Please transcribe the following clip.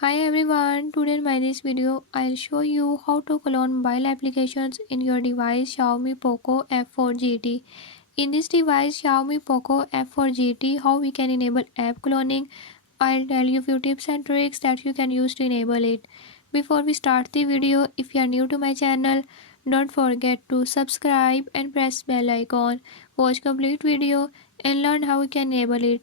Hi everyone, today in my this video I'll show you how to clone mobile applications in your device Xiaomi POCO F4 GT. In this device Xiaomi POCO F4 GT, how we can enable app cloning. I'll tell you few tips and tricks that you can use to enable it. Before we start the video, if you are new to my channel, don't forget to subscribe and press bell icon. Watch complete video and learn how you can enable it.